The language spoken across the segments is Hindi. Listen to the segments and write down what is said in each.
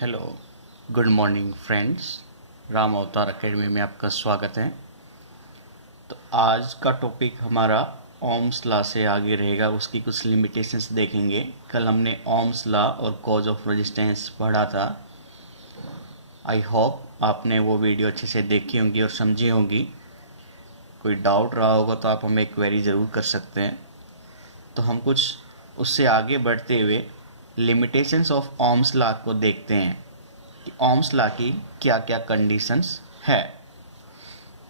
Hello, good morning friends. Ram अवतार एकेडमी में आपका स्वागत है। तो आज का टॉपिक हमारा ओम्स लॉ से आगे रहेगा, उसकी कुछ लिमिटेशंस देखेंगे। कल हमने ओम्स लॉ और कॉज ऑफ रेजिस्टेंस पढ़ा था। आई होप आपने वो वीडियो अच्छे से देखी होंगी और समझी होंगी। कोई डाउट रहा होगा तो आप हमें क्वेरी ज़रूर कर सकते हैं। तो हम कुछ उससे आगे बढ़ते हुए लिमिटेशंस ऑफ ओम्स लॉ को देखते हैं कि ओम्स लॉ की क्या क्या कंडीशंस है,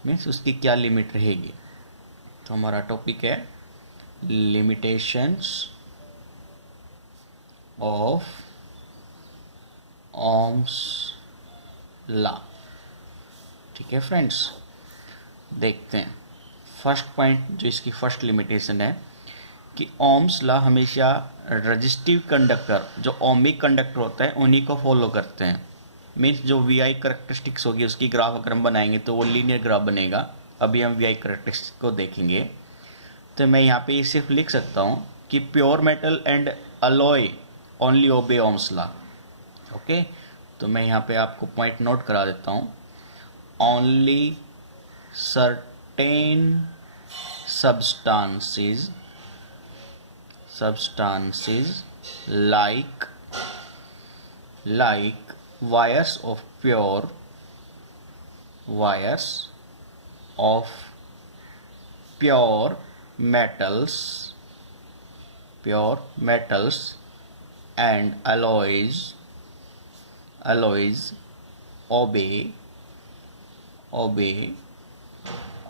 मीन्स उसकी क्या लिमिट रहेगी। तो हमारा टॉपिक है लिमिटेशंस ऑफ ओम्स लॉ। ठीक है फ्रेंड्स, देखते हैं। फर्स्ट पॉइंट जो इसकी फर्स्ट लिमिटेशन है कि ओम्स लॉ हमेशा रजिस्टिव कंडक्टर, जो ओमिक कंडक्टर होता है, उन्हीं को फॉलो करते हैं। मीन्स जो वी आई करेक्टरिस्टिक्स होगी उसकी ग्राफ अगर हम बनाएंगे तो वो लीनियर ग्राफ बनेगा। अभी हम वी आई करेक्टरिस्टिक्स को देखेंगे। तो मैं यहाँ पे सिर्फ लिख सकता हूँ कि pure metal and alloy only obey Ohm's law. Okay, तो मैं यहाँ पे आपको पॉइंट नोट करा देता हूँ। Only certain substances like wires of pure metals and alloys obey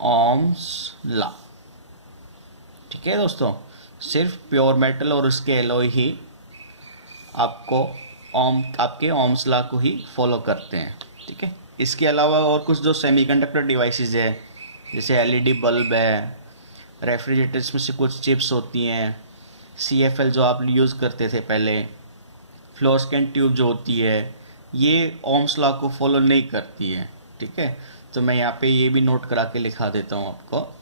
ohm's law। ठीक है दोस्तों, सिर्फ प्योर मेटल और उसके एलॉय ही आपके ओम्स लॉ को ही फॉलो करते हैं। ठीक है, इसके अलावा और कुछ जो सेमीकंडक्टर डिवाइसेस है, जैसे एलईडी बल्ब है, रेफ्रिजरेटर्स में से कुछ चिप्स होती हैं, सीएफएल जो आप यूज़ करते थे पहले, फ्लोरोसेंट ट्यूब जो होती है, ये ओम्स लॉ को फॉलो नहीं करती है। ठीक है, तो मैं यहाँ पे ये भी नोट करा के लिखा देता हूँ आपको,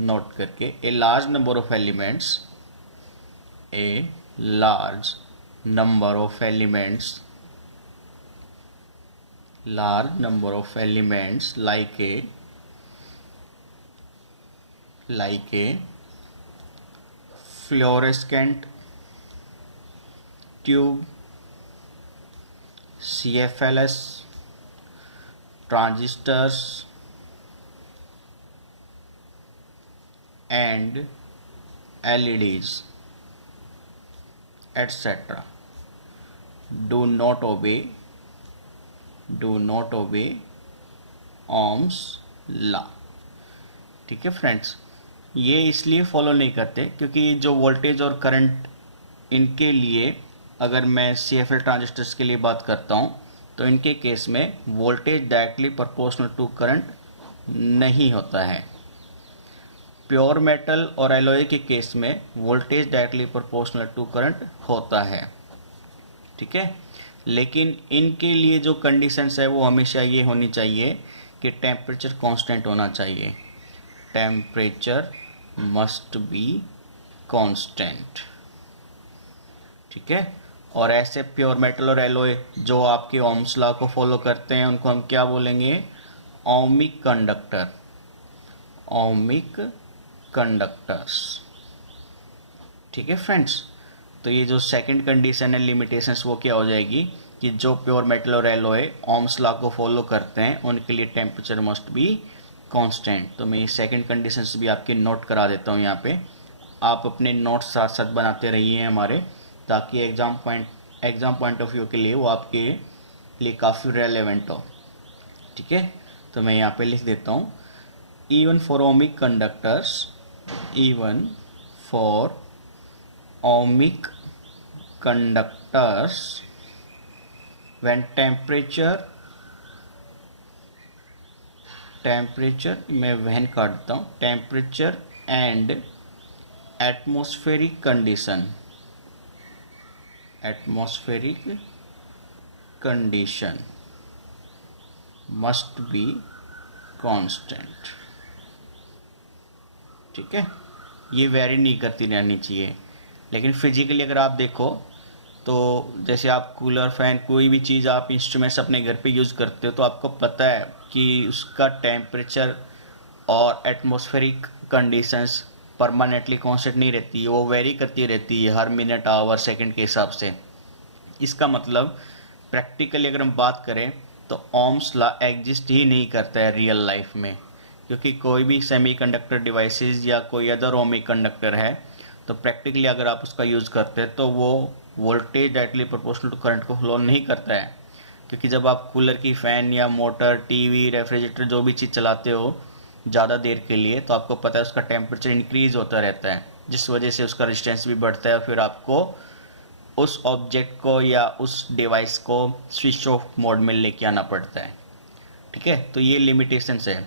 नोट करके। A large number of elements like a fluorescent tube, CFLs, transistors and LEDs etc. do not obey ohm's law। ठीक है फ्रेंड्स, ये इसलिए फॉलो नहीं करते क्योंकि जो वोल्टेज और करंट, इनके लिए अगर मैं CFL ट्रांजिस्टर्स के लिए बात करता हूँ तो इनके केस में voltage directly proportional to current नहीं होता है। प्योर मेटल और एलॉय के केस में voltage directly proportional to current होता है। ठीक है, लेकिन इनके लिए जो कंडीशंस है वो हमेशा ये होनी चाहिए कि टेम्परेचर कांस्टेंट होना चाहिए। Temperature must be constant. ठीक है, और ऐसे प्योर मेटल और एलॉय जो आपके ओम्स लॉ को फॉलो करते हैं उनको हम क्या बोलेंगे? Ohmic conductors. ठीक है फ्रेंड्स, तो ये जो सेकंड कंडीशन है लिमिटेशंस, वो क्या हो जाएगी कि जो प्योर मेटल और एलॉय ओम्स लॉ को फॉलो करते हैं उनके लिए टेम्परेचर मस्ट बी कांस्टेंट। तो मैं ये सेकंड कंडीशंस भी आपके नोट करा देता हूँ यहाँ पे। आप अपने नोट्स साथ साथ बनाते रहिए हमारे, ताकि एग्जाम पॉइंट ऑफ व्यू के लिए वो आपके लिए काफ़ी रेलेवेंट हो। ठीक है, तो मैं यहाँ पे लिख देता हूँ, even for ohmic conductors when temperature मैं वहन काट देता हूँ, temperature and atmospheric condition must be constant. ठीक है, ये वेरी नहीं करती रहनी चाहिए। लेकिन फिजिकली अगर आप देखो तो जैसे आप कूलर, फैन, कोई भी चीज़ आप इंस्ट्रूमेंट्स अपने घर पे यूज़ करते हो तो आपको पता है कि उसका टेम्परेचर और एटमॉस्फेरिक कंडीशंस परमानेंटली कांस्टेंट नहीं रहती है, वो वेरी करती रहती है हर मिनट, आवर, सेकंड के हिसाब से। इसका मतलब प्रैक्टिकली अगर हम बात करें तो ओम्स लॉ एग्जिस्ट ही नहीं करता है रियल लाइफ में, क्योंकि कोई भी सेमीकंडक्टर डिवाइसेस या कोई अदर ओमिक कंडक्टर है तो प्रैक्टिकली अगर आप उसका यूज़ करते हैं तो वो voltage directly proportional to current को फ्लो नहीं करता है। क्योंकि जब आप कूलर की, फ़ैन या मोटर, टीवी, रेफ्रिजरेटर जो भी चीज़ चलाते हो ज़्यादा देर के लिए, तो आपको पता है उसका टेम्परेचर इंक्रीज़ होता रहता है, जिस वजह से उसका रेजिस्टेंस भी बढ़ता है और फिर आपको उस ऑब्जेक्ट को या उस डिवाइस को स्विच ऑफ मोड में लेके आना पड़ता है। ठीक है, तो ये लिमिटेशंस है।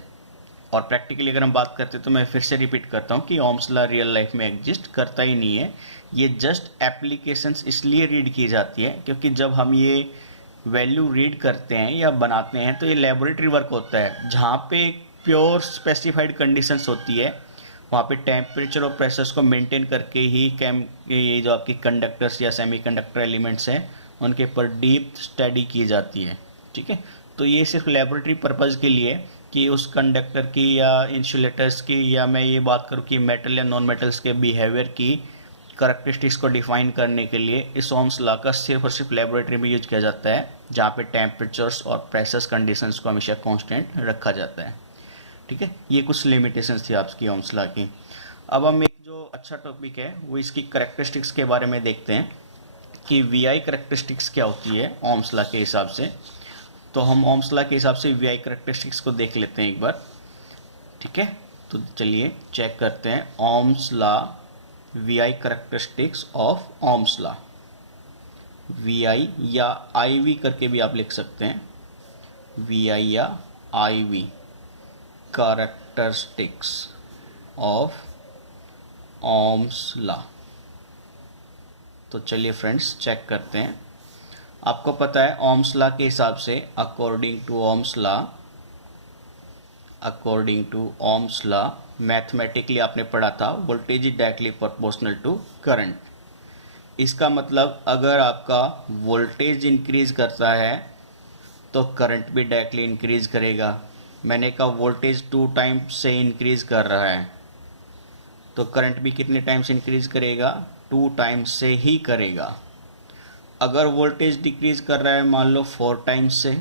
और प्रैक्टिकली अगर हम बात करते हैं तो मैं फिर से रिपीट करता हूँ कि ओम्स लॉ रियल लाइफ में एग्जिस्ट करता ही नहीं है। ये जस्ट एप्लीकेशंस इसलिए रीड की जाती है क्योंकि जब हम ये वैल्यू रीड करते हैं या बनाते हैं तो ये लेबोरेटरी वर्क होता है, जहाँ पे प्योर स्पेसिफाइड कंडीशंस होती है, वहाँ पे टेम्परेचर और प्रेशर्स को मेंटेन करके ही ये जो आपकी कंडक्टर्स या सेमीकंडक्टर एलिमेंट्स हैं उनके ऊपर डीप स्टडी की जाती है। ठीक है, तो ये सिर्फ लेबोरेटरी पर्पज़ के लिए कि उस कंडक्टर की या इंसुलेटर्स की, या मैं ये बात करूँ कि मेटल या नॉन मेटल्स के बिहेवियर की करैक्टरिस्टिक्स को डिफाइन करने के लिए इस ओम्स लॉ का सिर्फ और सिर्फ लेबोरेटरी में यूज किया जाता है, जहाँ पे टेम्परेचर्स और प्रेशर्स कंडीशंस को हमेशा कांस्टेंट रखा जाता है। ठीक है, ये कुछ लिमिटेशंस थी आपकी ओम्स लॉ की। अब हम एक जो अच्छा टॉपिक है वो इसकी करैक्टरिस्टिक्स के बारे में देखते हैं कि वीआई करैक्टरिस्टिक्स क्या होती है ओम्स लॉ के हिसाब से। तो हम ओम्स लॉ के हिसाब से वीआई करैक्टरिस्टिक्स को देख लेते हैं एक बार। ठीक है, तो चलिए चेक करते हैं Ohm's law VI characteristics of Ohm's law. VI या आईवी करके भी आप लिख सकते हैं, वीआई या ivy characteristics of Ohm's law। तो चलिए फ्रेंड्स चेक करते हैं। आपको पता है ओम्स लॉ के हिसाब से according to Ohm's law mathematically आपने पढ़ा था voltage is directly proportional to current. इसका मतलब अगर आपका वोल्टेज इंक्रीज करता है तो करंट भी डायरेक्टली इंक्रीज करेगा। मैंने कहा वोल्टेज 2 टाइम्स से इंक्रीज कर रहा है तो करंट भी कितने टाइम्स इंक्रीज करेगा, 2 टाइम्स से ही करेगा। अगर वोल्टेज डिक्रीज कर रहा है मान लो 4 टाइम्स से,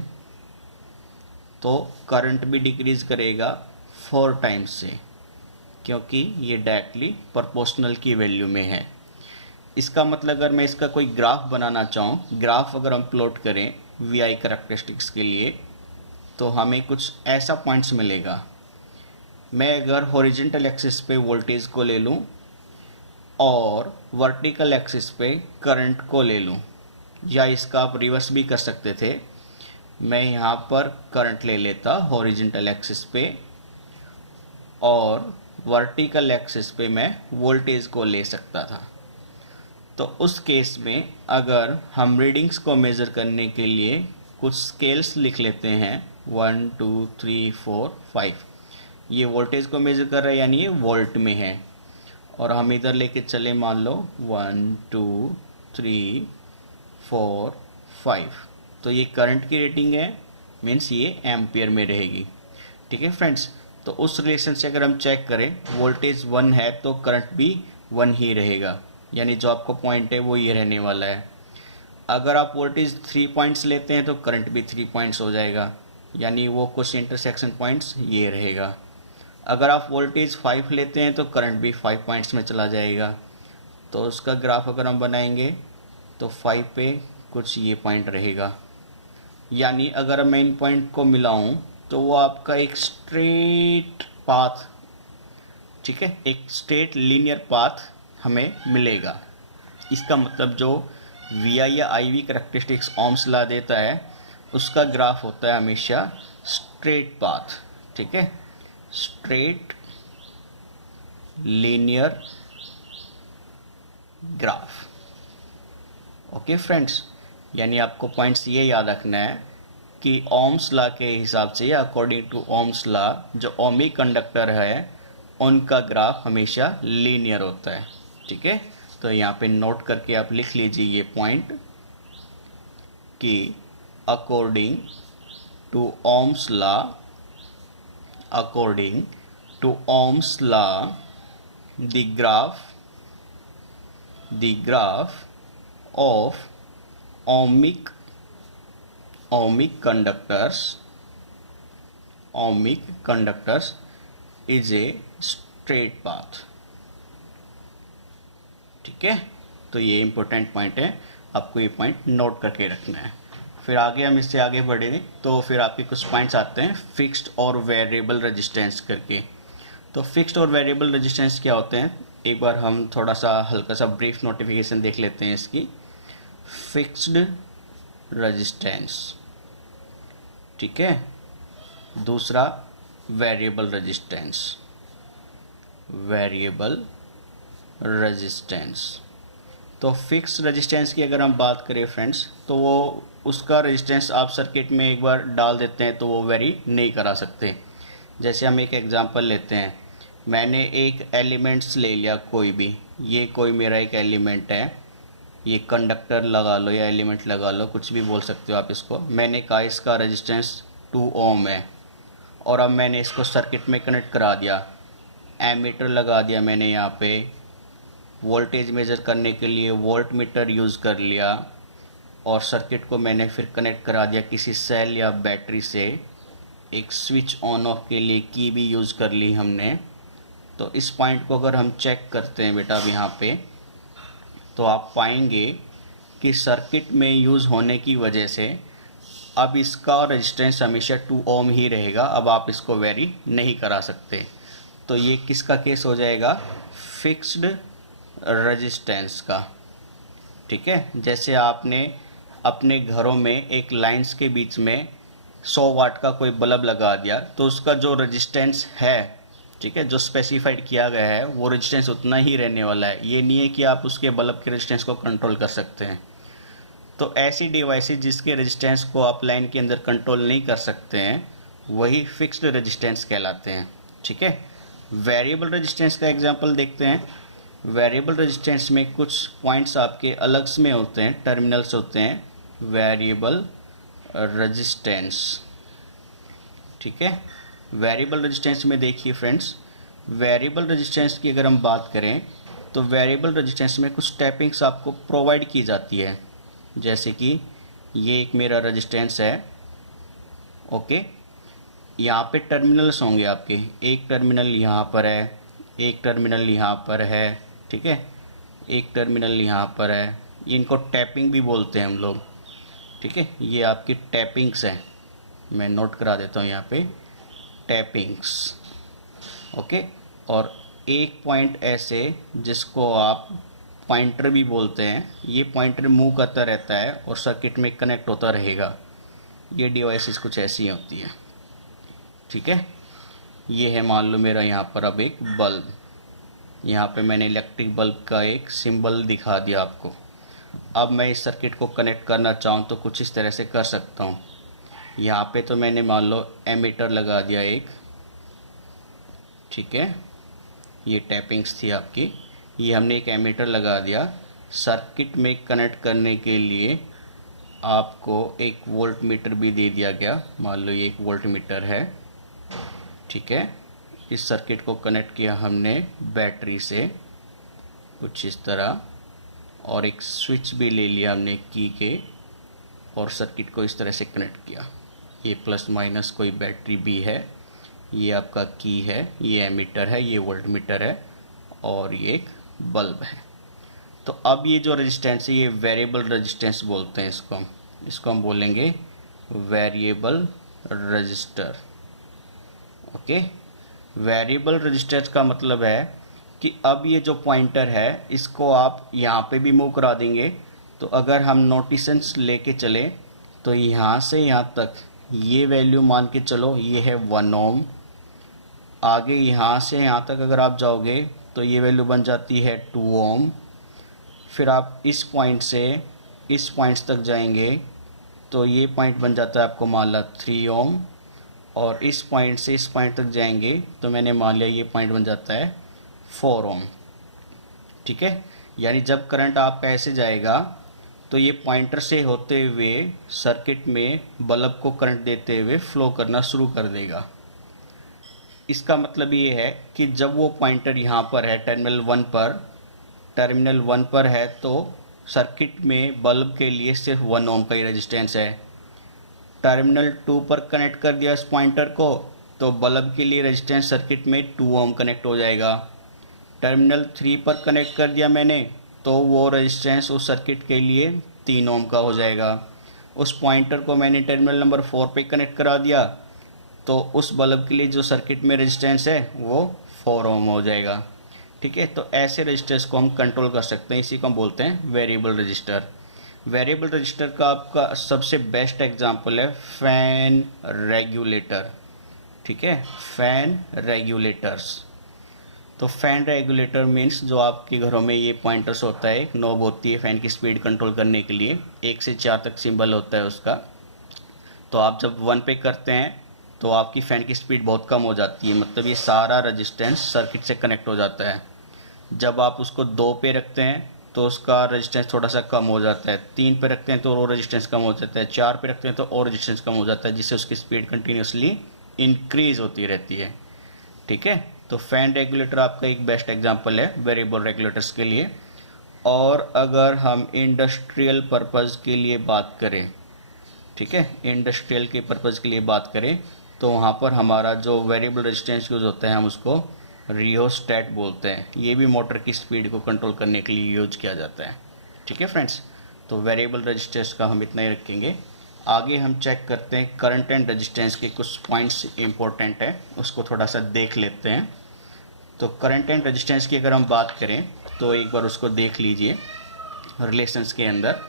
तो करंट भी डिक्रीज करेगा 4 टाइम्स से, क्योंकि ये डायरेक्टली प्रोपोर्शनल की वैल्यू में है। इसका मतलब अगर मैं इसका कोई ग्राफ बनाना चाहूँ, ग्राफ अगर हम प्लॉट करें वीआई करैक्टरिस्टिक्स के लिए, तो हमें कुछ ऐसा पॉइंट्स मिलेगा। मैं अगर हॉरिजॉन्टल एक्सिस पे वोल्टेज को ले लूँ और वर्टिकल एक्सिस पे करंट को ले लूँ, या इसका आप रिवर्स भी कर सकते थे, मैं यहाँ पर करंट ले लेता हॉरिजॉन्टल एक्सिस पे और वर्टिकल एक्सिस पे मैं वोल्टेज को ले सकता था। तो उस केस में अगर हम रीडिंग्स को मेज़र करने के लिए कुछ स्केल्स लिख लेते हैं, 1 2 3 4 5, ये वोल्टेज को मेज़र कर रहा है यानी ये वोल्ट में है, और हम इधर लेके चले मान लो 1 2 3 4 5, तो ये करंट की रेटिंग है, मीन्स ये एम्पियर में रहेगी। ठीक है फ्रेंड्स, तो उस रिलेशन से अगर हम चेक करें वोल्टेज 1 है तो करंट भी 1 ही रहेगा, यानी जो आपको पॉइंट है वो ये रहने वाला है। अगर आप वोल्टेज 3 पॉइंट्स लेते हैं तो करंट भी 3 पॉइंट्स हो जाएगा, यानी वो कुछ इंटरसेक्शन पॉइंट्स ये रहेगा। अगर आप वोल्टेज 5 लेते हैं तो करंट भी 5 पॉइंट्स में चला जाएगा। तो उसका ग्राफ अगर हम बनाएंगे तो 5 पे कुछ ये पॉइंट रहेगा, यानी अगर मैं इन पॉइंट को मिलाऊं तो वो आपका एक स्ट्रेट पाथ, ठीक है, एक स्ट्रेट लीनियर पाथ हमें मिलेगा। इसका मतलब जो वी आई या आई वी करैक्टरिस्टिक्स ओम्स लॉ देता है उसका ग्राफ होता है हमेशा स्ट्रेट पाथ। ठीक है, straight linear graph. Okay friends, यानी आपको पॉइंट्स ये याद रखना है कि ओम्स लॉ के हिसाब से या अकॉर्डिंग टू ओम्स लॉ जो ओमिक कंडक्टर है उनका ग्राफ हमेशा लीनियर होता है। ठीक है, तो यहाँ पे नोट करके आप लिख लीजिए ये पॉइंट कि according to Ohm's law, according to Ohm's law, the graph of ohmic conductors is a straight path। ठीक है, तो ये इंपॉर्टेंट पॉइंट है, आपको ये पॉइंट नोट करके रखना है। फिर आगे हम इससे आगे बढ़े तो फिर आपके कुछ पॉइंट्स आते हैं फिक्स्ड और वेरिएबल रेजिस्टेंस करके। तो फिक्स्ड और वेरिएबल रेजिस्टेंस क्या होते हैं, एक बार हम थोड़ा सा हल्का सा ब्रीफ नोटिफिकेशन देख लेते हैं इसकी। फिक्स्ड रेजिस्टेंस, ठीक है, दूसरा वेरिएबल रेजिस्टेंस, तो फिक्स रेजिस्टेंस की अगर हम बात करें फ्रेंड्स, तो वो उसका रेजिस्टेंस आप सर्किट में एक बार डाल देते हैं तो वो वेरी नहीं करा सकते। जैसे हम एक एग्जांपल लेते हैं, मैंने एक एलिमेंट्स ले लिया कोई भी, ये कोई मेरा एक एलिमेंट है, ये कंडक्टर लगा लो या एलिमेंट लगा लो, कुछ भी बोल सकते हो आप इसको। मैंने कहा इसका रेजिस्टेंस 2 ओम है और अब मैंने इसको सर्किट में कनेक्ट करा दिया, एमीटर लगा दिया मैंने यहाँ पे, वोल्टेज मेज़र करने के लिए वोल्ट मीटर यूज़ कर लिया और सर्किट को मैंने फिर कनेक्ट करा दिया किसी सेल या बैटरी से, एक स्विच ऑन ऑफ के लिए की भी यूज़ कर ली हमने। तो इस पॉइंट को अगर हम चेक करते हैं बेटा यहाँ पे, तो आप पाएंगे कि सर्किट में यूज़ होने की वजह से अब इसका रेजिस्टेंस हमेशा 2 ओम ही रहेगा, अब आप इसको वेरी नहीं करा सकते। तो ये किसका केस हो जाएगा, फिक्स्ड रेजिस्टेंस का। ठीक है, जैसे आपने अपने घरों में एक लाइंस के बीच में 100 वाट का कोई बल्ब लगा दिया, तो उसका जो रेजिस्टेंस है, ठीक है, जो स्पेसिफाइड किया गया है वो रेजिस्टेंस उतना ही रहने वाला है। ये नहीं है कि आप उसके बल्ब के रेजिस्टेंस को कंट्रोल कर सकते हैं। तो ऐसी डिवाइसेस जिसके रेजिस्टेंस को आप लाइन के अंदर कंट्रोल नहीं कर सकते हैं, वही फिक्स्ड रेजिस्टेंस कहलाते हैं। ठीक है, वेरिएबल रेजिस्टेंस का एग्जांपल देखते हैं। वेरिएबल रेजिस्टेंस में कुछ पॉइंट्स आपके अलग में होते हैं, टर्मिनल्स होते हैं, वेरिएबल रेजिस्टेंस। ठीक है, वेरिएबल रेजिस्टेंस में देखिए फ्रेंड्स, वेरिएबल रेजिस्टेंस की अगर हम बात करें तो वेरिएबल रेजिस्टेंस में कुछ टैपिंग्स आपको प्रोवाइड की जाती है। जैसे कि ये एक मेरा रेजिस्टेंस है, ओके, यहाँ पे टर्मिनल्स होंगे आपके, एक टर्मिनल यहाँ पर है, एक टर्मिनल यहाँ पर है, ठीक है, एक टर्मिनल यहाँ पर है, इनको टैपिंग भी बोलते हैं हम लोग। ठीक है, ये आपकी टैपिंग्स हैं, मैं नोट करा देता हूँ यहाँ पे, टैपिंग्स, ओके। और एक पॉइंट ऐसे जिसको आप पॉइंटर भी बोलते हैं, ये पॉइंटर मूव करता रहता है और सर्किट में कनेक्ट होता रहेगा। ये डिवाइसेस कुछ ऐसी होती हैं। ठीक है, ये है मान लो मेरा यहाँ पर अब एक बल्ब, यहाँ पे मैंने इलेक्ट्रिक बल्ब का एक सिंबल दिखा दिया आपको। अब मैं इस सर्किट को कनेक्ट करना चाहूँ तो कुछ इस तरह से कर सकता हूँ। यहाँ पे तो मैंने मान लो एमीटर लगा दिया एक, ठीक है, ये टैपिंग्स थी आपकी, ये हमने एक एमीटर लगा दिया। सर्किट में कनेक्ट करने के लिए आपको एक वोल्ट मीटर भी दे दिया गया, मान लो ये एक वोल्ट मीटर है। ठीक है, इस सर्किट को कनेक्ट किया हमने बैटरी से कुछ इस तरह, और एक स्विच भी ले लिया हमने की के, और सर्किट को इस तरह से कनेक्ट किया। ये प्लस माइनस कोई बैटरी भी है, ये आपका की है, ये एमीटर है, ये वोल्ट मीटर है, और ये एक बल्ब है। तो अब ये जो रेजिस्टेंस है ये वेरिएबल रेजिस्टेंस बोलते हैं इसको हम बोलेंगे variable resistor. Okay, variable resistor का मतलब है कि अब ये जो पॉइंटर है इसको आप यहाँ पे भी मूव करा देंगे। तो अगर हम नोटिशंस लेके चले तो यहाँ से यहाँ तक ये वैल्यू मान के चलो, ये है 1 ओम। आगे यहाँ से यहाँ तक अगर आप जाओगे तो ये वैल्यू बन जाती है 2 ओम। फिर आप इस पॉइंट से इस पॉइंट्स तक जाएंगे तो ये पॉइंट बन जाता है आपको मान ला 3 ओम, और इस पॉइंट से इस पॉइंट तक जाएंगे तो मैंने मान लिया ये पॉइंट बन जाता है 4 ओम। ठीक है, यानी जब करंट आपका ऐसे जाएगा तो ये पॉइंटर से होते हुए सर्किट में बल्ब को करंट देते हुए फ्लो करना शुरू कर देगा। इसका मतलब ये है कि जब वो पॉइंटर यहाँ पर है टर्मिनल 1 पर है तो सर्किट में बल्ब के लिए सिर्फ 1 ओम का ही रेजिस्टेंस है। टर्मिनल 2 पर कनेक्ट कर दिया इस पॉइंटर को तो बल्ब के लिए रेजिस्टेंस सर्किट में 2 ओम कनेक्ट हो जाएगा। टर्मिनल 3 पर कनेक्ट कर दिया मैंने तो वो रेजिस्टेंस उस सर्किट के लिए 3 ओम का हो जाएगा। उस पॉइंटर को मैंने टर्मिनल नंबर 4 पे कनेक्ट करा दिया तो उस बल्ब के लिए जो सर्किट में रेजिस्टेंस है वो 4 ओम हो जाएगा। ठीक है, तो ऐसे रजिस्टर्स को हम कंट्रोल कर सकते हैं, इसी को हम बोलते हैं वेरिएबल रजिस्टर। वेरिएबल रजिस्टर का आपका सबसे बेस्ट एग्जांपल है फैन रेगुलेटर। ठीक है, फैन रेगुलेटर्स। तो फैन रेगुलेटर मीन्स जो आपके घरों में ये पॉइंटर्स होता है, एक नॉब होती है फैन की स्पीड कंट्रोल करने के लिए, 1 से 4 तक सिंबल होता है उसका। तो आप जब 1 पे करते हैं तो आपकी फ़ैन की स्पीड बहुत कम हो जाती है, मतलब ये सारा रेजिस्टेंस सर्किट से कनेक्ट हो जाता है। जब आप उसको 2 पे रखते हैं तो उसका रेजिस्टेंस थोड़ा सा कम हो जाता है, 3 पे रखते हैं तो और रेजिस्टेंस कम हो जाता है, 4 पे रखते हैं तो और रेजिस्टेंस कम हो जाता है, जिससे उसकी स्पीड कंटिन्यूसली इंक्रीज होती रहती है। ठीक है, तो फैन रेगुलेटर आपका एक बेस्ट एग्जांपल है वेरिएबल रेगुलेटर्स के लिए। और अगर हम इंडस्ट्रियल पर्पज़ के लिए बात करें, ठीक है, इंडस्ट्रियल के पर्पज़ के लिए बात करें तो वहाँ पर हमारा जो वेरिएबल रेजिस्टेंस यूज़ होता है हम उसको रियोस्टेट बोलते हैं। ये भी मोटर की स्पीड को कंट्रोल करने के लिए यूज किया जाता है। ठीक है फ्रेंड्स, तो वेरिएबल रेजिस्टेंस का हम इतना ही रखेंगे। आगे हम चेक करते हैं करंट एंड रेजिस्टेंस के कुछ पॉइंट्स इंपॉर्टेंट है, उसको थोड़ा सा देख लेते हैं। तो करंट एंड रेजिस्टेंस की अगर हम बात करें तो एक बार उसको देख लीजिए। रिलेशंस के अंदर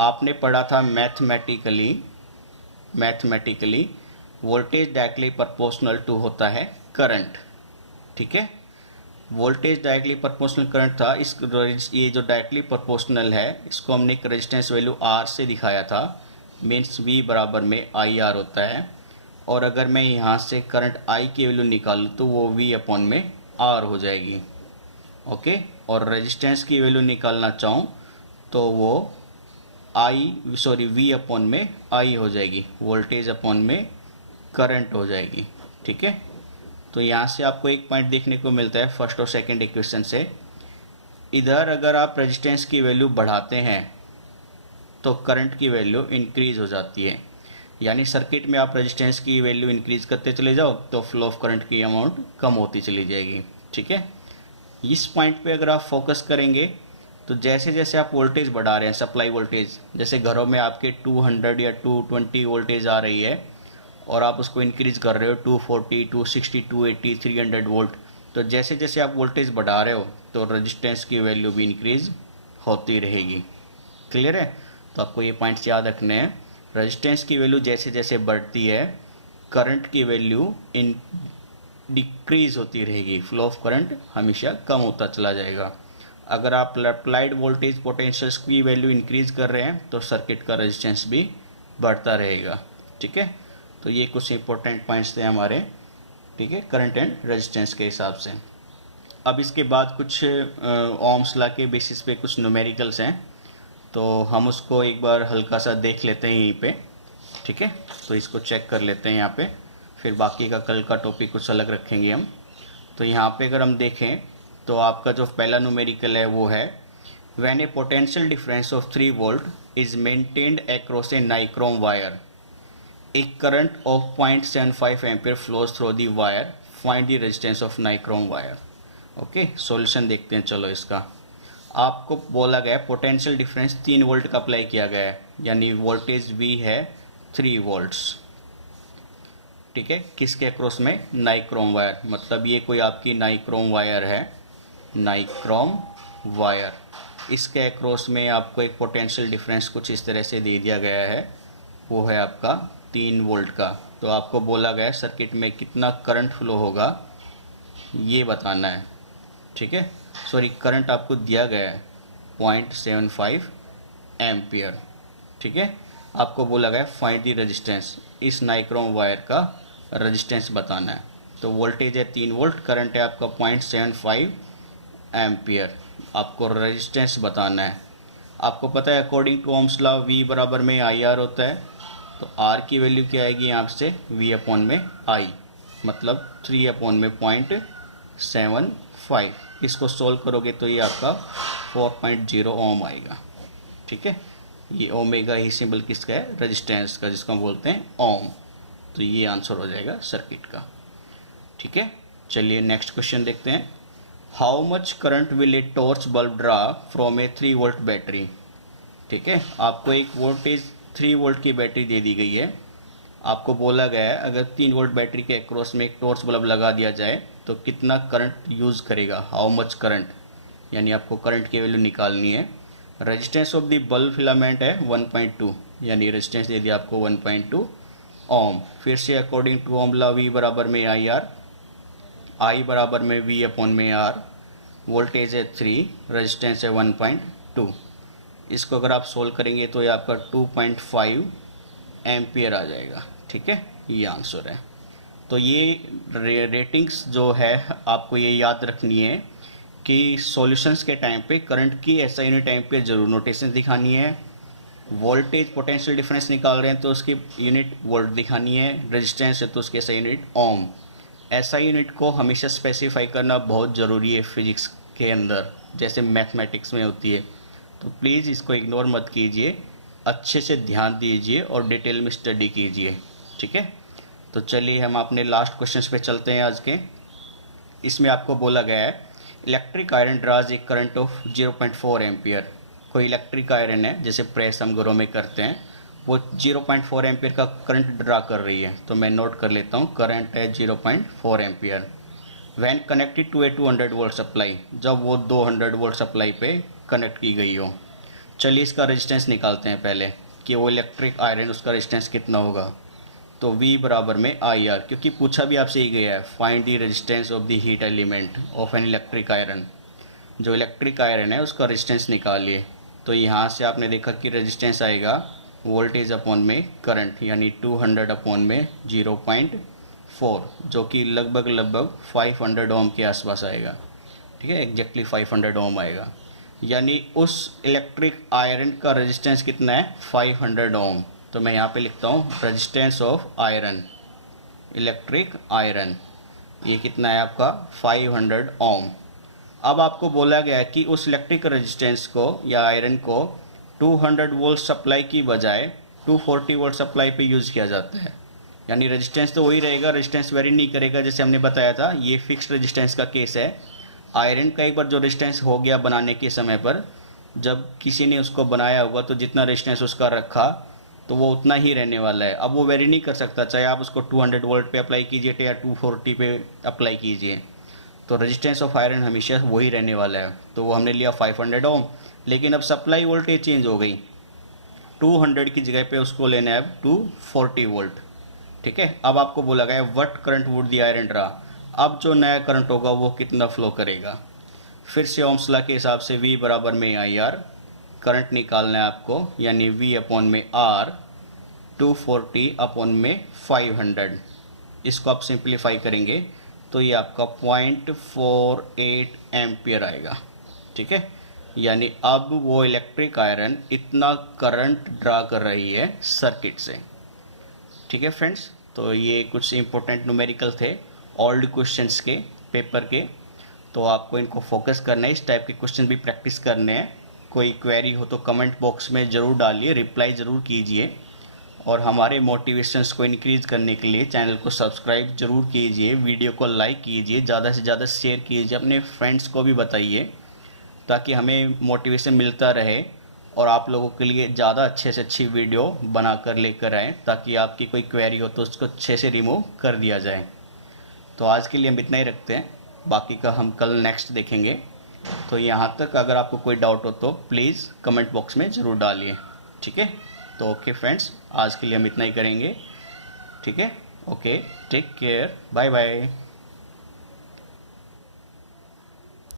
आपने पढ़ा था mathematically voltage directly proportional to होता है करंट। ठीक है, वोल्टेज डायरेक्टली प्रोपोर्शनल करंट था। ये जो डायरेक्टली प्रोपोर्शनल है इसको हमने एक रेजिस्टेंस वैल्यू R से दिखाया था, मीन्स V बराबर में IR होता है। और अगर मैं यहाँ से करंट I की वैल्यू निकालूँ तो वो V अपॉन में R हो जाएगी। ओके, और रेजिस्टेंस की वैल्यू निकालना चाहूँ तो वो V अपॉन में I हो जाएगी, वोल्टेज अपॉन में करंट हो जाएगी। ठीक है, तो यहाँ से आपको एक पॉइंट देखने को मिलता है फर्स्ट और सेकंड इक्वेशन से। इधर अगर आप रेजिस्टेंस की वैल्यू बढ़ाते हैं तो करंट की वैल्यू इंक्रीज हो जाती है, यानी सर्किट में आप रेजिस्टेंस की वैल्यू इंक्रीज करते चले जाओ तो फ्लो ऑफ करंट की अमाउंट कम होती चली जाएगी। ठीक है, इस पॉइंट पे अगर आप फोकस करेंगे तो जैसे जैसे आप वोल्टेज बढ़ा रहे हैं, सप्लाई वोल्टेज, जैसे घरों में आपके 200 या 220 वोल्टेज आ रही है और आप उसको इंक्रीज कर रहे हो 240, 260, 280, 300 वोल्ट, तो जैसे जैसे आप वोल्टेज बढ़ा रहे हो तो रेजिस्टेंस की वैल्यू भी इंक्रीज होती रहेगी। क्लियर है, तो आपको ये पॉइंट्स याद रखने हैं। रेजिस्टेंस की वैल्यू जैसे जैसे बढ़ती है करंट की वैल्यू डिक्रीज होती रहेगी, फ्लो ऑफ करंट हमेशा कम होता चला जाएगा। अगर आप अप्लाइड वोल्टेज पोटेंशियल्स की वैल्यू इंक्रीज कर रहे हैं तो सर्किट का रेजिस्टेंस भी बढ़ता रहेगा। ठीक है, तो ये कुछ इंपॉर्टेंट पॉइंट्स थे हमारे, ठीक है, करंट एंड रेजिस्टेंस के हिसाब से। अब इसके बाद कुछ ओम्स लॉ के बेसिस पे कुछ न्यूमेरिकल्स हैं, तो हम उसको एक बार हल्का सा देख लेते हैं यहीं पे। ठीक है, तो इसको चेक कर लेते हैं यहाँ पे, फिर बाकी का कल का टॉपिक कुछ अलग रखेंगे हम। तो यहाँ पे अगर हम देखें तो आपका जो पहला न्यूमेरिकल है वो है when A potential difference of 3 volt is maintained across A nichrome wire, A current of 0.75 ampere flows through the wire, find the resistance of nichrome wire. Okay, solution देखते हैं। चलो, इसका आपको बोला गया पोटेंशियल डिफरेंस 3 वोल्ट का अप्लाई किया गया है, यानी वोल्टेज V है 3 वोल्ट्स। ठीक है, किसके अक्रॉस में? नाइक्रोम वायर, मतलब ये कोई आपकी नाइक्रोम वायर है, नाइक्रोम वायर, इसके अक्रॉस में आपको एक पोटेंशियल डिफरेंस कुछ इस तरह से दे दिया गया है, वो है आपका 3 वोल्ट का। तो आपको बोला गया है सर्किट में कितना करंट फ्लो होगा ये बताना है। ठीक है, सॉरी, करंट आपको दिया गया है 0.75 एम्पियर। ठीक है, आपको बोला गया फाइंड द रेजिस्टेंस, इस नाइक्रोम वायर का रेजिस्टेंस बताना है। तो वोल्टेज है 3 वोल्ट, करंट है आपका 0.75 एम्पियर, आपको रेजिस्टेंस बताना है। आपको पता है according to Ohm's law V बराबर में आई आर होता है, तो R की वैल्यू क्या आएगी यहाँ से V अपॉन में I, मतलब 3 अपॉन में 0.75। इसको सोल्व करोगे तो ये आपका 4.0 ओम आएगा। ठीक है, ये ओमेगा ही सिंबल किसका है, रेजिस्टेंस का, जिसको हम बोलते हैं ओम। तो ये आंसर हो जाएगा सर्किट का। ठीक है, चलिए नेक्स्ट क्वेश्चन देखते हैं। How much current will a torch bulb draw from A 3 volt battery. ठीक है, आपको एक वोल्टेज 3 वोल्ट की बैटरी दे दी गई है। आपको बोला गया है अगर 3 वोल्ट बैटरी के अक्रॉस में एक टॉर्च बल्ब लगा दिया जाए तो कितना करंट यूज़ करेगा, हाउ मच करंट, यानी आपको करंट की वैल्यू निकालनी है। Resistance of the bulb filament है 1.2, यानी रेजिस्टेंस दे दिया आपको 1.2 ओम। फिर से according to ohm law V बराबर में आई आर, I बराबर में V अपॉन में R, वोल्टेज है 3, रेजिस्टेंस है 1.2। इसको अगर आप सोल्व करेंगे तो ये आपका 2.5 एम्पियर आ जाएगा। ठीक है, ये आंसर है। तो ये रेटिंग्स जो है आपको ये याद रखनी है कि सॉल्यूशंस के टाइम पे करंट की ऐसा यूनिट एम्पियर जरूर नोटेशन दिखानी है। वोल्टेज पोटेंशियल डिफरेंस निकाल रहे हैं तो उसकी यूनिट वोल्ट दिखानी है, रेजिस्टेंस है तो उसकी ऐसा यूनिट ओम। ऐसा यूनिट को हमेशा स्पेसिफाई करना बहुत ज़रूरी है फिजिक्स के अंदर, जैसे मैथमेटिक्स में होती है। तो प्लीज़ इसको इग्नोर मत कीजिए, अच्छे से ध्यान दीजिए और डिटेल में स्टडी कीजिए। ठीक है, तो चलिए हम अपने लास्ट क्वेश्चन पे चलते हैं आज के। इसमें आपको बोला गया है इलेक्ट्रिक आयरन ड्राज एक करंट ऑफ 0.4 एम्पियर। कोई इलेक्ट्रिक आयरन है, जैसे प्रेस हम घरों में करते हैं, वो 0.4 एम्पियर का करंट ड्रा कर रही है। तो मैं नोट कर लेता हूँ, करंट है 0.4 ampere. When connected to a 200 volt supply, जब वो 200 वोल्ट सप्लाई पे कनेक्ट की गई हो। चलिए इसका रेजिस्टेंस निकालते हैं पहले कि वो इलेक्ट्रिक आयरन उसका रेजिस्टेंस कितना होगा। तो V बराबर में आई आर, क्योंकि पूछा भी आपसे ही गया है find the resistance of the heat element of an electric iron. जो इलेक्ट्रिक आयरन है उसका रेजिस्टेंस निकालिए। तो यहाँ से आपने देखा कि रेजिस्टेंस आएगा वोल्टेज अपॉन में करंट, यानी 200 अपॉन में 0.4, जो कि लगभग 500 ओम के आसपास आएगा। ठीक है, एग्जैक्टली 500 ओम आएगा। यानी उस इलेक्ट्रिक आयरन का रेजिस्टेंस कितना है, 500 ओम। तो मैं यहाँ पे लिखता हूँ resistance of iron, electric iron, ये कितना है आपका 500 ओम। अब आपको बोला गया है कि उस इलेक्ट्रिक रेजिस्टेंस को या आयरन को 200 वोल्ट सप्लाई की बजाय 240 वोल्ट सप्लाई पे यूज़ किया जाता है। यानी रेजिस्टेंस तो वही रहेगा, रेजिस्टेंस वेरी नहीं करेगा, जैसे हमने बताया था ये फिक्स्ड रेजिस्टेंस का केस है। आयरन का एक बार जो रेजिस्टेंस हो गया बनाने के समय पर, जब किसी ने उसको बनाया होगा तो जितना रेजिस्टेंस उसका रखा तो वो उतना ही रहने वाला है। अब वो वेरी नहीं कर सकता, चाहे आप उसको 200 वोल्ट पे अप्लाई कीजिए या 240 पे अप्लाई कीजिए, तो रेजिस्टेंस ऑफ आयरन हमेशा वही रहने वाला है। तो वो हमने लिया 500 ओम, लेकिन अब सप्लाई वोल्टेज चेंज हो गई, 200 की जगह पे उसको लेना है अब 240 वोल्ट। ठीक है, अब आपको बोला गया what current would the iron draw. अब जो नया करंट होगा वो कितना फ्लो करेगा। फिर से ओम्स लॉ के हिसाब से V बराबर में आई आर, करंट निकालना है आपको, यानी V अपॉन में R, 240 अपॉन में 500। इसको आप सिंप्लीफाई करेंगे तो ये आपका 0.48 एम्पियर आएगा। ठीक है, यानी अब वो इलेक्ट्रिक आयरन इतना करंट ड्रा कर रही है सर्किट से। ठीक है फ्रेंड्स, तो ये कुछ इंपॉर्टेंट न्यूमेरिकल थे ओल्ड क्वेश्चंस के पेपर के, तो आपको इनको फोकस करना है, इस टाइप के क्वेश्चन भी प्रैक्टिस करने हैं। कोई क्वेरी हो तो कमेंट बॉक्स में ज़रूर डालिए, रिप्लाई ज़रूर कीजिए, और हमारे मोटिवेशंस को इंक्रीज़ करने के लिए चैनल को सब्सक्राइब जरूर कीजिए, वीडियो को लाइक कीजिए, ज़्यादा से ज़्यादा शेयर कीजिए, अपने फ्रेंड्स को भी बताइए, ताकि हमें मोटिवेशन मिलता रहे और आप लोगों के लिए ज़्यादा अच्छे से अच्छी वीडियो बनाकर लेकर आएँ, ताकि आपकी कोई क्वेरी हो तो उसको अच्छे से रिमूव कर दिया जाए। तो आज के लिए हम इतना ही रखते हैं, बाकी का हम कल नेक्स्ट देखेंगे। तो यहाँ तक अगर आपको कोई डाउट हो तो प्लीज़ कमेंट बॉक्स में ज़रूर डालिए। ठीक है, तो ओके फ्रेंड्स, आज के लिए हम इतना ही करेंगे। ठीक है, okay, take care, bye bye.